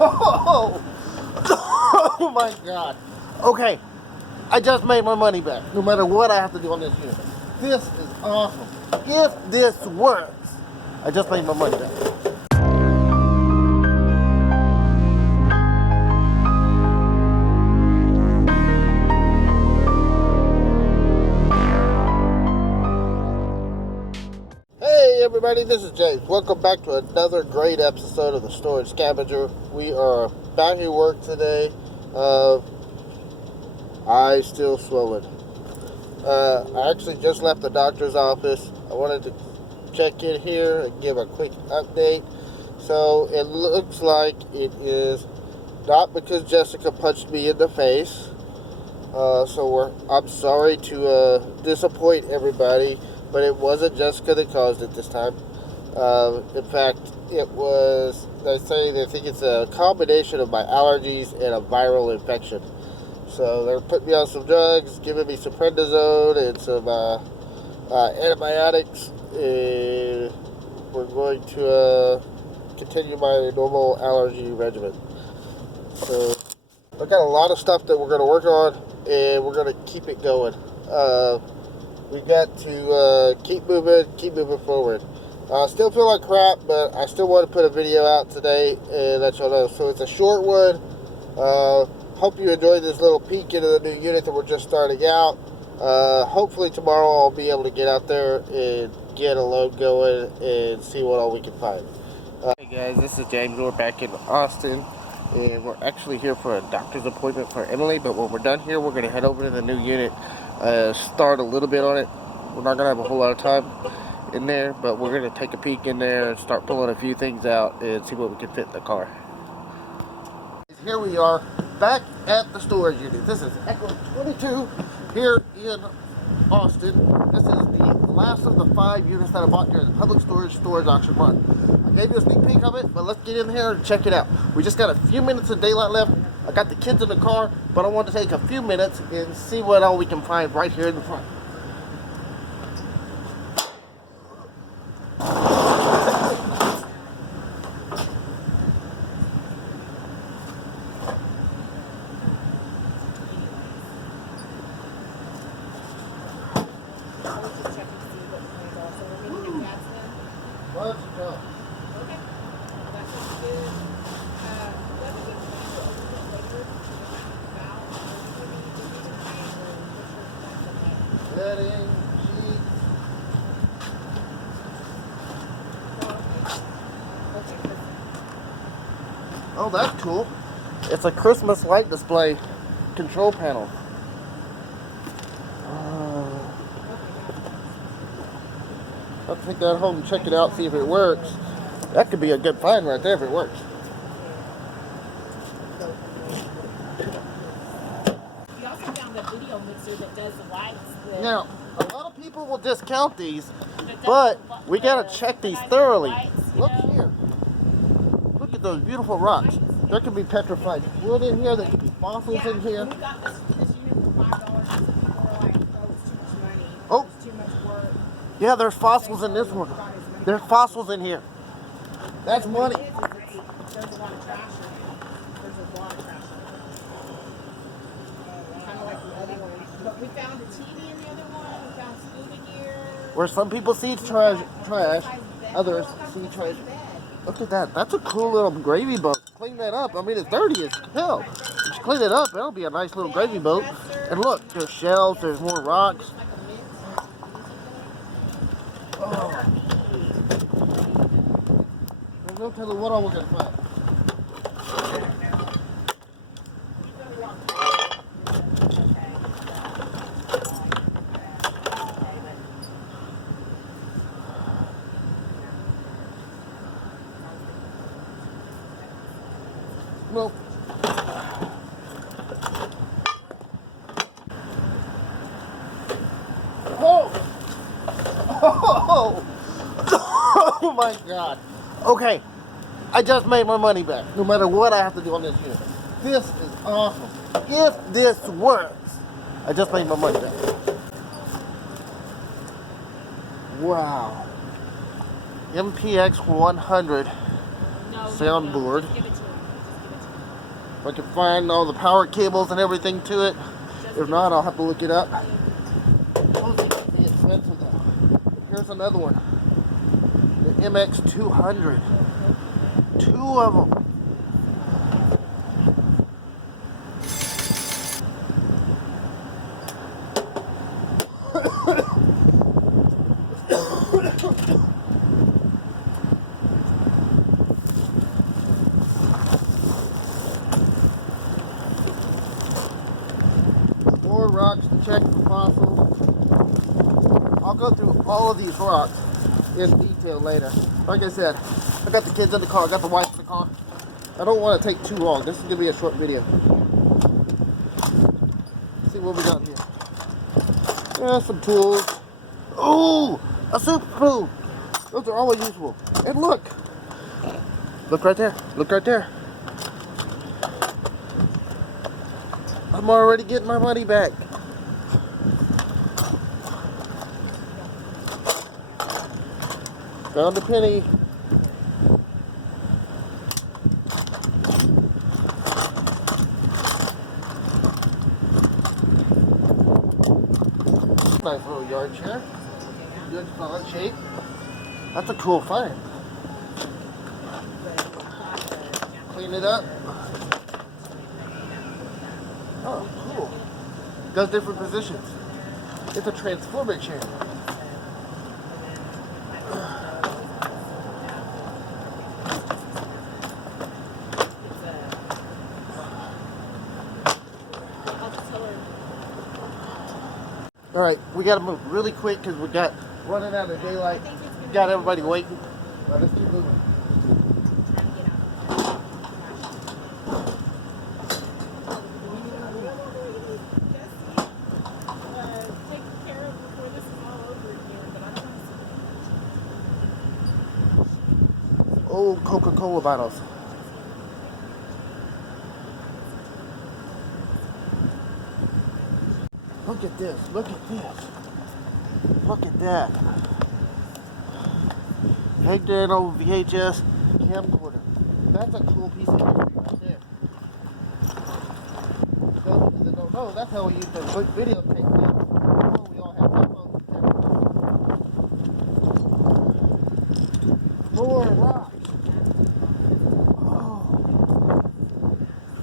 Oh, oh my God. Okay, I just made my money back. No matter what I have to do on this unit. This is awesome. If this works, I just made my money back. Hey everybody, this is James. Welcome back to another great episode of the Storage Scavenger. We are back at work today. I still swollen. I actually just left the doctor's office. I wanted to check in here and give a quick update. So it looks like it is not because Jessica punched me in the face. I'm sorry to disappoint everybody, but it wasn't Jessica that caused it this time. In fact, it was, they think it's a combination of my allergies and a viral infection. So they're putting me on some drugs, giving me some prednisone and some antibiotics, and we're going to continue my normal allergy regimen. So I've got a lot of stuff that we're going to work on, and we're going to keep it going. We got to keep moving forward. I still feel like crap, but I still want to put a video out today and let y'all know. So it's a short one. Hope you enjoyed this little peek into the new unit that we're just starting out. Hopefully tomorrow I'll be able to get out there and get a load going and see what all we can find. Hey guys, this is James. We're back in Austin, and we're actually here for a doctor's appointment for Emily, but when we're done here, we're going to head over to the new unit, start a little bit on it. We're not going to have a whole lot of time in there, but we're going to take a peek in there and start pulling a few things out and see what we can fit in the car. Here we are, back at the storage unit. This is Echo 22 here in Austin. This is the last of the 5 units that I bought during the public storage auction run. I gave you a sneak peek of it, but let's get in here and check it out. We just got a few minutes of daylight left. I got the kids in the car, but I want to take a few minutes and see what all we can find right here in the front. Oh, that's cool. It's a Christmas light display control panel. I'll take that home and check it out, see if it works. That could be a good find right there if it works. You also found a video mixer that does the lights. Now, a lot of people will discount these, but we gotta check these thoroughly. Look here. Look at those beautiful rocks. There could be petrified wood in here. There could be fossils in here. We got this unit for $5. Some people were like, oh, it's too much money. Oh. It's too much work. Yeah, there's fossils in this one. There's fossils in here. That's money. There's a lot of trash in it. There's a lot of trash in it. Kind of like the other one. But we found a TV in the other one. We found scuba gear. Where some people see trash, others see trash. Look at that. That's a cool little gravy boat. Clean that up. I mean, it's dirty as hell. If you clean it up, it'll be a nice little gravy boat. And look, there's shells, there's more rocks. Oh. There's no telling what all we're going to find. Well, oh my God. Okay, I just made my money back, no matter what I have to do on this unit. This is awesome. If this works, I just made my money back. Wow. MPX 100 soundboard. If I can find all the power cables and everything to it. If not, I'll have to look it up. Those things can be expensive though. Here's another one. The MX200. 2 of them. More rocks to check for fossils. I'll go through all of these rocks in detail later. Like I said, I got the kids in the car, I got the wife in the car. I don't want to take too long. This is going to be a short video. Let's see what we got here. Yeah, some tools. Oh, a soup spoon. Those are always useful. And look. Look right there. Look right there. I'm already getting my money back. Found a penny. Nice little yard chair. Good solid shape. That's a cool find. Clean it up. Oh, cool. Does different positions. It's a transformer chair. Alright, we gotta move really quick because we got running out of daylight. Got everybody waiting. Let's keep moving. Old Coca-Cola bottles. Look at this, look at this. Look at that. Take that old VHS camcorder. That's a cool piece of history right there. Those that don't know, that's how we used to videotape things. Before we all had cell phones and cameras. More rocks. Oh.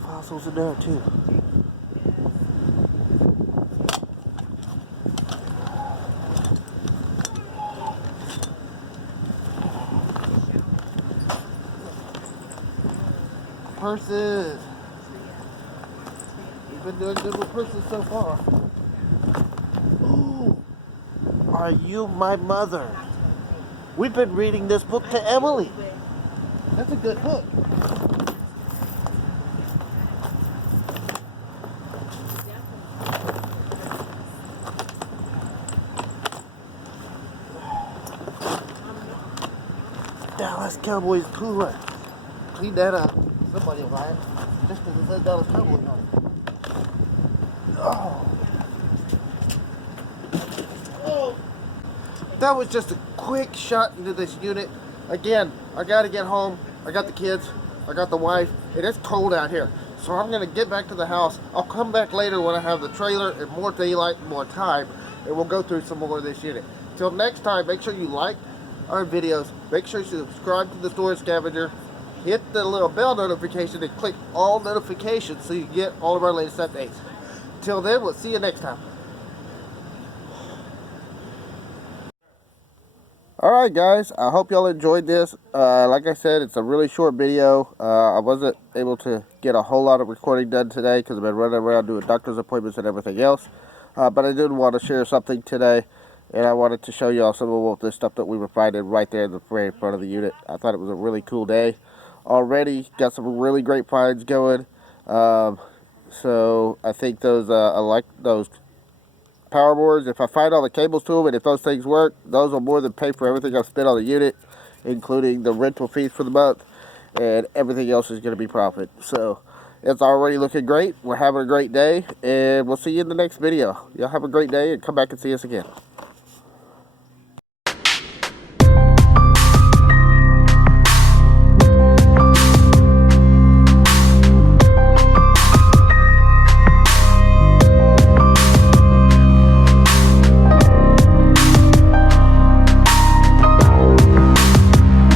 Fossils in there too. Purses. We've been doing good with purses so far. Ooh, Are You My Mother? We've been reading this book to Emily. That's a good book. Dallas Cowboys cooler. Clean that up. Somebody will buy it. Just because it says Dallas Cowboys on it. Oh. Oh. That was just a quick shot into this unit. Again, I gotta get home. I got the kids. I got the wife. It is cold out here. So I'm gonna get back to the house. I'll come back later when I have the trailer and more daylight and more time. And we'll go through some more of this unit. Till next time, make sure you like our videos. Make sure you subscribe to the Storage Scavenger. Hit the little bell notification and click all notifications so you get all of our latest updates. Till then, we'll see you next time. Alright guys, I hope y'all enjoyed this. Like I said, it's a really short video. I wasn't able to get a whole lot of recording done today because I've been running around doing doctor's appointments and everything else. But I did want to share something today. And I wanted to show y'all some of the stuff that we were finding right there in the very front of the unit. I thought it was a really cool day. Already got some really great finds going. So I think those, I like those power boards. If I find all the cables to them and if those things work, those will more than pay for everything I've spent on the unit, including the rental fees for the month. And everything else is going to be profit. So it's already looking great. We're having a great day. And we'll see you in the next video. Y'all have a great day and come back and see us again.